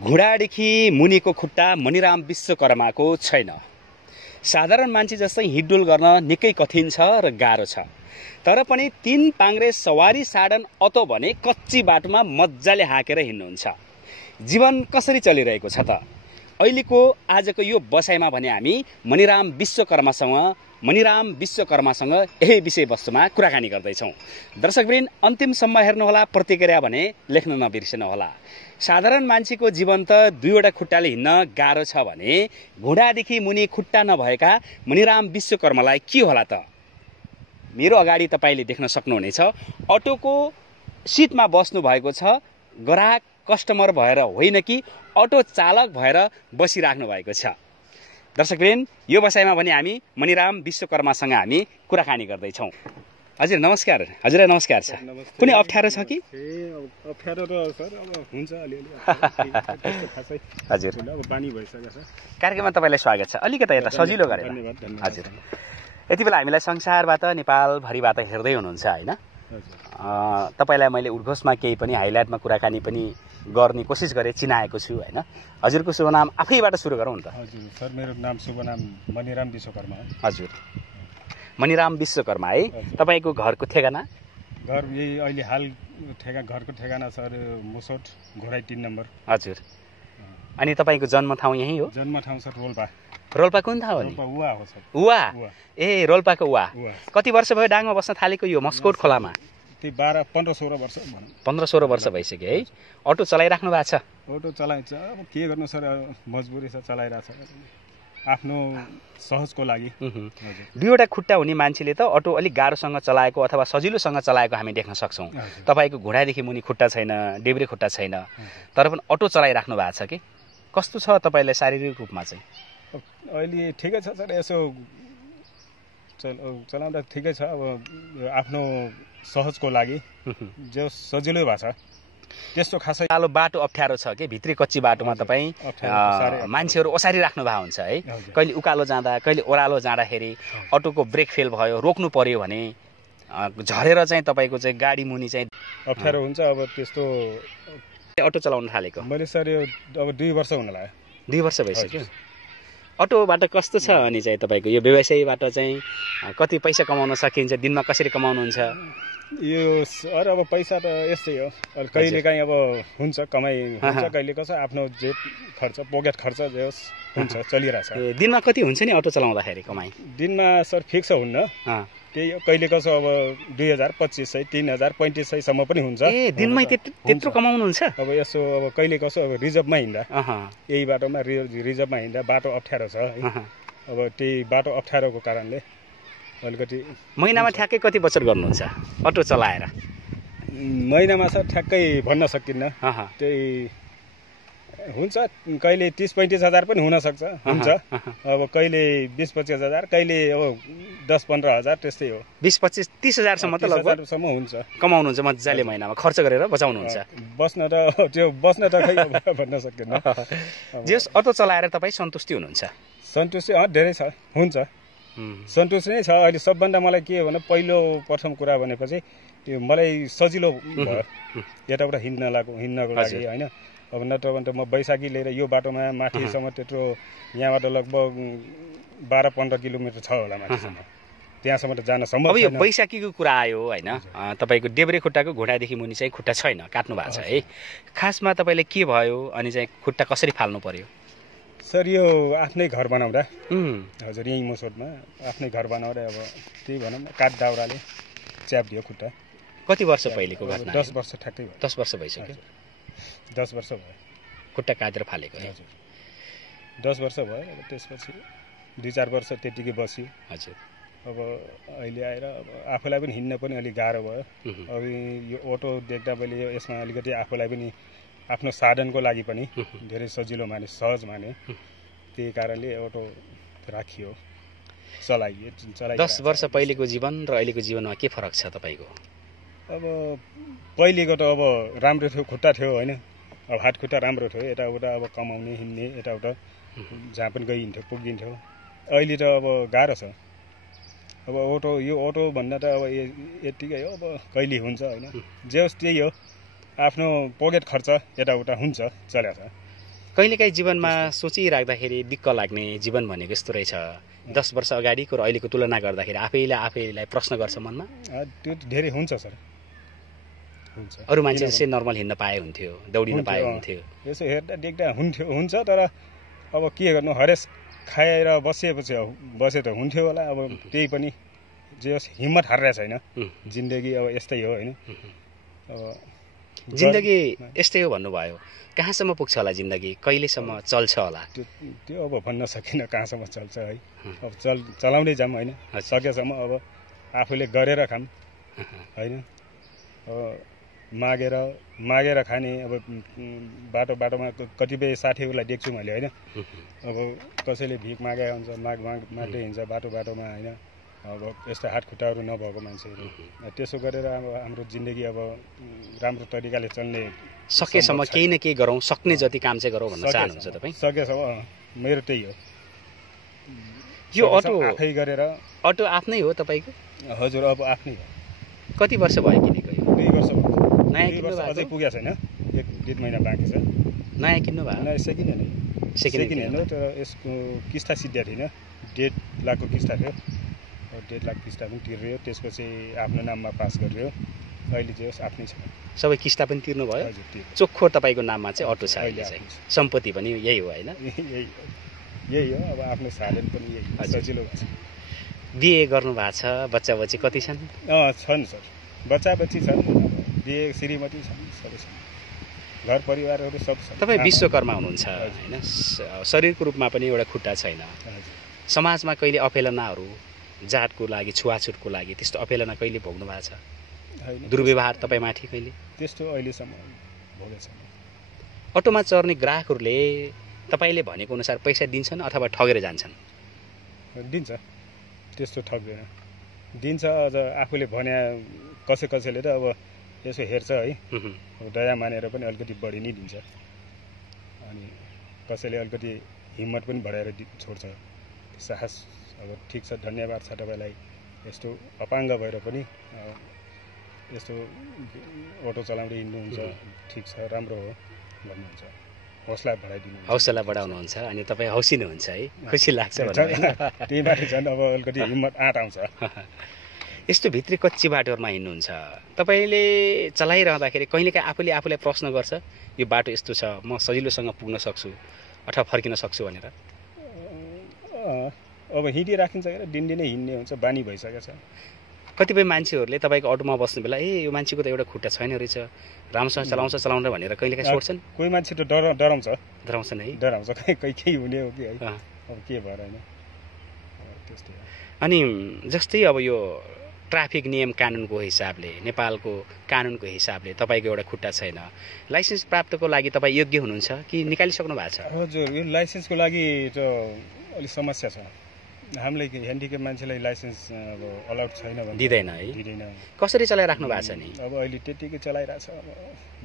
घुँडादेखि मुनिको खुट्टा मणिराम विश्वकर्माको छैन। साधारण मान्छे जस्तै हिँडडुल गर्न निकै कठिन छ र गाह्रो छ। तर पनि 3 पाङ्ग्रे सवारी साधन अटो भने कच्ची बाटोमा मज्जाले हाँकेर हिँड्नुहुन्छ। जीवन कसरी चलिरहेको छ त? अहिलेको आजको यो बसाइमा भने हामी मणिराम विश्वकर्मासँग यही विषयवस्तुमा कुराकानी गर्दैछौँ। दर्शकवृन्द अन्तिमसम्म हेर्नुहोला, प्रतिक्रिया भने लेख्न नबिर्सनुहोला। साधारण मान्छेको जीवन त 2वटा खुट्टाले हिँड्न गाह्रो छ भने घुँडादेखि मुनि खुट्टा नभएका मणिराम विश्वकर्मालाई के होला त? मेरो अगाडि तपाईँले देख्न सक्नुहुनेछ, अटोको सिटमा बस्नु भएको छ। ग्राहक कस्टमर भएर होइन कि अटो चालक भएर बसिराख्नु भएको छ। दर्शकवृन्द, यो बसाइमा भने हामी मणिराम विश्वकर्मासँग हामी कुराकानी गर्दैछौँ। हजुर नमस्कार। हजुरलाई नमस्कार छ। कुनै अप्ठ्यारो छ कि? अप्ठ्यारो त सर अब हुन्छ अलिअलि हजुर अब बानी भइसकेको छ। कार्यक्रममा तपाईँलाई स्वागत छ। अलिकति यता सजिलो गरेर। हजुर, यति बेला हामीलाई संसारबाट नेपालभरिबाट हेर्दै हुनुहुन्छ होइन? तपाईँलाई मैले उद्घोषमा केही पनि हाइलाइटमा कुराकानी पनि गर्ने कोसिस गरेँ, चिनाएको छु होइन? हजुरको शुभ नाम आफैबाट सुरु गरौँ न त। हजुर सर, मेरो नाम शुभ नाम मणिराम विश्वकर्मा हो। हजुर, मणिराम विश्वकर्मा है। तपाईँको घरको ठेगाना? घर यही अहिले हाल घरको ठेगाना सर मुसोट घोराई 3 नम्बर। हजुर, अनि तपाईँको जन्म ठाउँ यही हो? जन्म ठाउँ सर रोल्पा। रोल्पा कुन ठाउँ हो नि? उवा हो सर। उवा? ए, रोल्पाको उवा। कति वर्ष भयो डाङमा बस्न थालेको यो मस्कोट खोलामा? त्यही 15-16 वर्ष भनौँ। 15-16 वर्ष भइसक्यो है। अटो चलाइराख्नु भएको छ? अटो चलाइन्छ, अब के गर्नु सर, मजबुरी छ, चलाइरहेछ आफ्नो सहजको लागि। 2वटा खुट्टा हुने मान्छेले त अटो अलिक गाह्रोसँग चलाएको अथवा सजिलोसँग चलाएको हामी देख्न सक्छौँ। तपाईँको घुँडादेखि मुनि खुट्टा छैन, डेब्रे खुट्टा छैन, तर पनि अटो चलाइराख्नु भएको छ कि? कस्तो छ तपाईँलाई शारीरिक रूपमा चाहिँ? अहिले ठिकै छ सर, यसो चलाउँदा ठिकै छ। अब आफ्नो सहजको लागि जो सजिलै भएको छ त्यस्तो खासै कालो बाटो अप्ठ्यारो छ कि? भित्री कच्ची बाटोमा तपाईँ मान्छेहरू ओसारिराख्नु भएको हुन्छ है। कहिले उकालो जाँदा कहिले ओह्रालो जाँदाखेरि अटोको ब्रेक फेल भयो, रोक्नु पर्यो भने झरेर चाहिँ तपाईँको चाहिँ गाडी मुनि चाहिँ अप्ठ्यारो हुन्छ। अब त्यस्तो अटो चलाउन थालेको मैले सर यो अब 2 वर्ष हुन लाग्यो। 2 वर्ष भइसक्यो। अटोबाट कस्तो छ अनि चाहिँ तपाईँको यो व्यवसायबाट चाहिँ कति पैसा कमाउन सकिन्छ? दिनमा कसरी कमाउनुहुन्छ? यो सर अब पैसा त यस्तै हो, कहिलेकाहीँ अब हुन्छ कमाइ हुन्छ, कहिले कसो आफ्नो जेब खर्च पोकेट खर्च जे होस् हुन्छ, चलिरहेछ। दिनमा कति हुन्छ नि अटो चलाउँदाखेरि कमाइ? दिनमा सर फिक्स हुन्न, त्यही हो, कहिले कसो अब 2000, 2500, 3000, 3500 सम्म पनि हुन्छ। ए, दिनमै त्यत्रो कमाउनुहुन्छ? अब यसो अब कहिले कसो अब रिजर्भमा हिँड्दा, यही बाटोमा रिजर्भमा हिँड्दा बाटो अप्ठ्यारो छ है। अब त्यही बाटो अप्ठ्यारोको कारणले अलिकति। महिनामा ठ्याक्कै कति बचत गर्नुहुन्छ अटो चलाएर? महिनामा सर ठ्याक्कै भन्न सकिन्न, त्यही हुन्छ, कहिले 30-35 हजार पनि हुनसक्छ, हुन्छ। अब कहिले 20-25 हजार, कहिले अब 10-15 हजार, त्यस्तै हो। 20-25-30 हजारसम्म त लगभग हुन्छ कमाउनुहुन्छ मजाले, महिनामा खर्च गरेर बचाउनुहुन्छ। बस्न त खै भन्न सकिन्न। जस अटो चलाएर तपाईँ सन्तुष्टि हुनुहुन्छ? सन्तुष्टि धेरै छ, हुन्छ, सन्तुष्टि नै छ। अहिले सबभन्दा मलाई के भने पहिलो प्रथम कुरा भनेपछि त्यो मलाई सजिलो भयो यताबाट हिँड्नको लागि होइन। अब नत्र भने त म बैशाखी लिएर यो बाटोमा माथिसम्म त्यत्रो, यहाँबाट लगभग 12-15 किलोमिटर छ होला माथिसम्म, त्यहाँसम्म त जान सम्भव छैन। अब यो बैशाखीको कुरा आयो होइन, तपाईँको डेब्रे खुट्टाको घुँडादेखि मुनि चाहिँ खुट्टा छैन, काट्नु भएको छ है। खासमा तपाईँले के भयो अनि चाहिँ खुट्टा कसरी फाल्नु पर्यो? सर यो आफ्नै घर बनाउँदा, हजुर यहीँ मुसोटमा आफ्नै घर बनाउँदा अब त्यही भनौँ न काठ दाउराले च्यापिदियो खुट्टा। कति वर्ष पहिलेको घटना? 10 वर्ष ठ्याक्कै भयो। 10 वर्ष भइसक्यो। 10 वर्ष भयो खुट्टा काटेर फालेको है? हजुर 10 वर्ष भयो। अब त्यसपछि 2-4 वर्ष त्यतिकै बस्यो। हजुर, अब अहिले आएर अब आफूलाई पनि हिँड्न पनि अलिक गाह्रो भयो। अब यो अटो देख्दा मैले यसमा अलिकति आफूलाई पनि आफ्नो साधनको लागि पनि धेरै सजिलो माने, सहज माने, त्यही कारणले अटो राखियो, चलाइयो। 10 वर्ष पहिलेको जीवन र अहिलेको जीवनमा के फरक छ तपाईँको? अब पहिलेको त अब राम्रो थियो, खुट्टा थियो होइन, अब हात खुट्टा राम्रो थियो, यताउता अब कमाउने हिँड्ने यताउता जहाँ पनि गइन्थ्यो पुगिन्थ्यो। अहिले त अब गाह्रो छ। अब यो अटो भन्दा त अब यतिकै हो, अब कहिले हुन्छ होइन, जे होस् त्यही हो, आफ्नो पोकेट खर्च यताउता हुन्छ, चलेको छ। कहिलेकाहीँ जीवनमा सोचिराख्दाखेरि दिक्क लाग्ने जीवन भनेको यस्तो रहेछ 10 वर्ष अगाडिको र अहिलेको तुलना गर्दाखेरि आफैलाई प्रश्न गर्छ मनमा त्यो धेरै हुन्छ सर हुन्छ अरू मान्छे जस्तै नर्मल हिँड्न पाए हुन्थ्यो दौडिन पाए हुन्थ्यो यसो हेर्दा देख्दा हुन्छ तर अब के गर्नु हरेस खाएर बसेपछि बसे त हुन्थ्यो होला अब त्यही पनि जे होस् हिम्मत हारेर छैन जिन्दगी अब यस्तै हो हैन अब जिन्दगी यस्तै हो भन्नुभयो कहाँसम्म पुग्छ होला जिन्दगी कहिलेसम्म चल्छ होला त्यो अब भन्न सकिन कहाँसम्म चल्छ है अब चलाउँदै जाम हैन सकेसम्म अब आफूले गरेर खाम हैन अब मागेर खाने अब बाटोमा कतिपय साथीहरूलाई देख्छु मैले हैन अब कसैले भिख मागेको हुन्छ माग्दै हिँड्छ बाटोमा हैन अब यस्तो हात खुट्टाहरू नभएको मान्छेहरू त्यसो गरेर अब हाम्रो जिन्दगी अब राम्रो तरिकाले चल्ने सकेसम्म केही न केही गरौँ सक्ने जति काम चाहिँ गरौँ भन्न चाहनुहुन्छ तपाईँ सकेसम्म मेरो त्यही हो यो अटो आफै गरेर अटो आफ्नै हो तपाईँको हजुर अब आफ्नै हो कति वर्ष भयो किनेको यो 2 वर्ष नयाँ किन्नु भएको अझै पुगेको छैन 1.5 महिना बाँकी छ नयाँ किन्नु भएको नयाँ सेकेन्ड हैन तर यसको किस्ता सिद्ध्या थिएन 1.5 लाखको किस्ता थियो 1.5 लाख किस्ता पनि तिर्यो त्यसपछि आफ्नो नाममा पास गर्यो अहिले चाहिँ होस् आफ्नै छ सबै किस्ता पनि तिर्नु भयो चोखो तपाईँको नाममा चाहिँ अटो छ अहिले चाहिँ सम्पत्ति पनि यही हो हैन यही हो अब आफ्नो साधन पनि यही सजिलो छ बिए गर्नु भएको छ बच्चा बच्ची कति छन् छन् सर बच्चा बच्ची छन् बिए श्रीमती छन् सबै छन् घर परिवारहरू सब छन् तपाईँ विश्वकर्मा हुनुहुन्छ हैन शरीरको रूपमा पनि एउटा खुट्टा छैन समाजमा कहिले अपेलनाहरू जातको लागि छुवाछुटको लागि त्यस्तो अपेलना कहिले भोग्नु भएको छ दुर्व्यवहार तपाईँमाथि कहिले त्यस्तो अहिलेसम्म भोगेको छैन अटोमा चढ्ने ग्राहकहरूले तपाईँले भनेको अनुसार पैसा दिन्छन् अथवा ठगेर जान्छन् दिन्छ त्यस्तो ठग्दैन दिन्छ अझ आफूले भने कसैले त अब यसो हेर्छ है अब दया मानेर पनि अलिकति बढी नै दिन्छ अनि कसैले अलिकति हिम्मत पनि बढाएर छोड्छ साहस अब ठिक छ धन्यवाद छ तपाईँलाई यस्तो अपाङ्ग भएर पनि यस्तो अटो चलाउँदै हिँड्नुहुन्छ ठिक छ राम्रो हो भन्नुहुन्छ हौसला बढाउनुहुन्छ अनि तपाईँ हौसिनुहुन्छ है खुसी लाग्छ त्यही माथि झन् अब अलिकति हिम्मत आँट आउँछ यस्तो भित्री कच्ची बाटोहरूमा हिँड्नुहुन्छ तपाईँले चलाइरहँदाखेरि कहिलेकाहीँ आफूलाई प्रश्न गर्छ यो बाटो यस्तो छ म सजिलोसँग पुग्न सक्छु अथवा फर्किन सक्छु भनेर अब हिँडिराखिन्छ क्या दिनदिनै हिँड्ने हुन्छ बानी भइसकेको छ कतिपय मान्छेहरूले तपाईँको अटोमा बस्नु बेला यो मान्छेको त एउटा खुट्टा छैन रहेछ राम्रोसँग चलाउँछ भनेर कहिलेकाहीँ सोध्छन् कोही मान्छे त डराउँछन् है डराउँछ केही हुने हो कि है अब के भएर होइन त्यस्तै अनि जस्तै अब यो ट्राफिक नियम कानुनको हिसाबले नेपालको कानुनको हिसाबले तपाईँको एउटा खुट्टा छैन लाइसेन्स प्राप्तको लागि तपाईँ योग्य हुनुहुन्छ कि निकालिसक्नु भएको छ हजुर यो लाइसेन्सको लागि त अलिक समस्या छ हामीले ह्यान्डिक्याप मान्छेलाई लाइसेन्स अब अलाउड छैन भने दिँदैन कसरी चलाइराख्नु भएको छ नि अब अहिले त्यतिकै चलाइरहेछ अब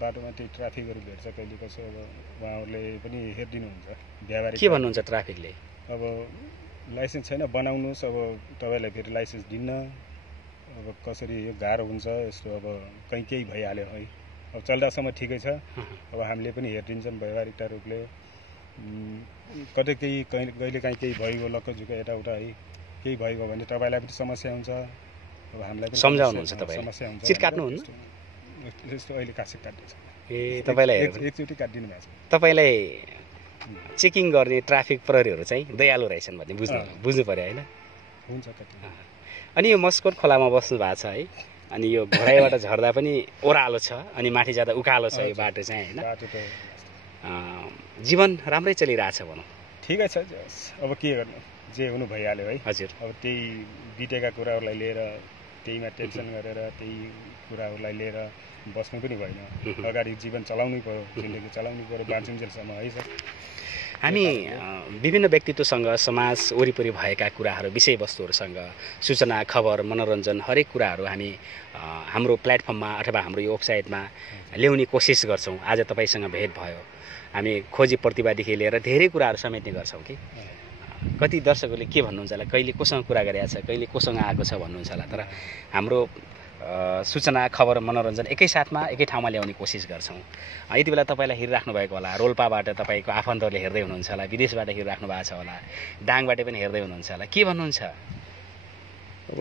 बाटोमा त्यही ट्राफिकहरू भेट्छ कहिले कसो अब उहाँहरूले पनि हेरिदिनुहुन्छ व्यावहारिक के भन्नुहुन्छ ट्राफिकले अब लाइसेन्स छैन बनाउनुहोस् अब तपाईँलाई फेरि लाइसेन्स दिन्न अब कसरी यो गाह्रो हुन्छ यस्तो अब कहीँ केही भइहाल्यो है अब चल्दासम्म ठिकै छ अब हामीले पनि हेरिदिन्छौँ व्यावहारिकता रूपले कतै कहिलेकाहीँ केही भइगयो लक्कझुक्क यताउता है केही भइगयो भने तपाईँलाई पनि समस्या हुन्छ अब हामीलाई पनि सम्झाउनुहुन्छ तपाईँ समस्या हुन्छ चिर काट्नुहुन्न यस्तो अहिले कासिक काट्दैछ ए तपाईँलाई एकचोटि काटिदिनु भएको छ तपाईँलाई चेकिङ गर्ने ट्राफिक प्रहरीहरू चाहिँ दयालु रहेछन् भन्ने बुझ्नु पर्यो होइन हुन्छ अनि यो मस्कोट खोलामा बस्नु भएको छ है अनि यो घोडाइबाट झर्दा पनि ओह्रालो छ अनि माथि जाँदा उकालो छ यो बाटो चाहिँ होइन जीवन राम्रै चलिरहेछ भनौँ ठिकै छ अब के गर्नु जे हुनु भइहाल्यो है हजुर अब त्यही बितेका कुराहरूलाई लिएर त्यहीमा टेन्सन गरेर त्यही कुराहरूलाई लिएर बस्नु पनि भएन अगाडि जीवन चलाउनै पर्यो जिन्दगी चलाउनु पर्यो बाँचुन्जेलसम्म है सर हामी विभिन्न व्यक्तित्वसँग समाज वरिपरि भएका कुराहरू विषयवस्तुहरूसँग सूचना खबर मनोरञ्जन हरेक कुराहरू हामी हाम्रो प्लेटफर्ममा अथवा हाम्रो यो वेबसाइटमा ल्याउने कोसिस गर्छौँ आज तपाईँसँग भेट भयो हामी खोजी प्रतिभादेखि लिएर धेरै कुराहरू समेट्ने गर्छौँ कि कति दर्शकहरूले के भन्नुहुन्छ होला कहिले कोसँग कुरा गरेको छ कहिले कोसँग आएको छ भन्नुहुन्छ होला तर हाम्रो सूचना खबर मनोरञ्जन एकैसाथमा एकै ठाउँमा ल्याउने कोसिस गर्छौँ। यति बेला तपाईँलाई हेरिराख्नु भएको होला, रोल्पाबाट तपाईँको आफन्तहरूले हेर्दै हुनुहुन्छ होला, विदेशबाट हेरिराख्नु भएको छ होला, दाङबाट पनि हेर्दै हुनुहुन्छ होला, के भन्नुहुन्छ? अब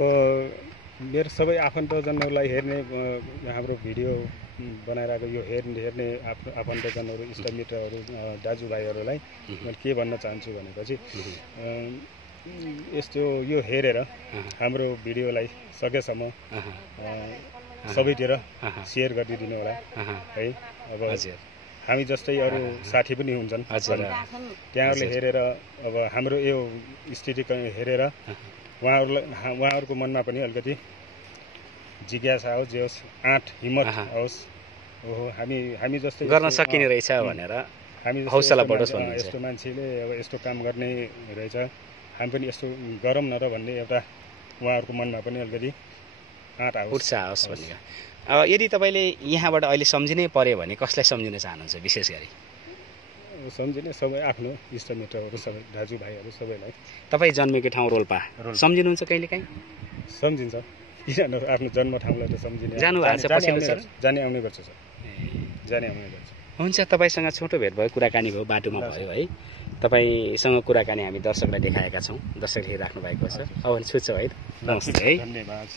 मेरो सबै आफन्तजनहरूलाई हेर्ने हाम्रो भिडियो बनाइरहेको यो हेर्ने आफन्तजनहरू, इष्टमित्रहरू, दाजुभाइहरूलाई मैले के भन्न चाहन्छु भनेपछि यस्तो यो हेरेर हाम्रो भिडियोलाई सकेसम्म सबैतिर सेयर गरिदिनु होला है। अब हामी जस्तै अरू साथी पनि हुन्छन्, त्यहाँहरूले हेरेर अब हाम्रो यो स्थिति हेरेर उहाँहरूको मनमा पनि अलिकति जिज्ञासा होस्, जे होस्, आँट हिम्मत होस्, ओहो हामी जस्तै गर्न सकिने रहेछ भनेर हामी हौसला बढोस् भन्नुहुन्छ। यस्तो मान्छेले अब यस्तो काम गर्ने रहेछ, हामी पनि यस्तो गरौँ न र भन्ने एउटा उहाँहरूको मनमा पनि अलिकति आँट आओस्, उत्साह होस् भन्ने। यदि तपाईँले यहाँबाट अहिले सम्झिनै पर्यो भने कसलाई सम्झिन चाहनुहुन्छ विशेष गरी? सम्झिने सबै आफ्नो इष्टमित्रहरू, सबै दाजुभाइहरू सबैलाई। तपाईँ जन्मेको ठाउँ रोल्पा सम्झिनुहुन्छ कहिलेकाहीँ? सम्झिन्छ, किन आफ्नो जन्म ठाउँलाई त सम्झिने। जानु भएको छ पछिल्लो सर? जाने आउने गर्छ सर, जाने आउने गर्छ। हुन्छ, तपाईँसँग छोटो भेट भयो, कुराकानी भयो, बाटोमा भयो है। तपाईँसँग कुराकानी हामी दर्शकलाई देखाएका छौँ, दर्शकले हेरिराख्नु भएको छ। अब छुट्छौँ है, नमस्ते है। धन्यवाद।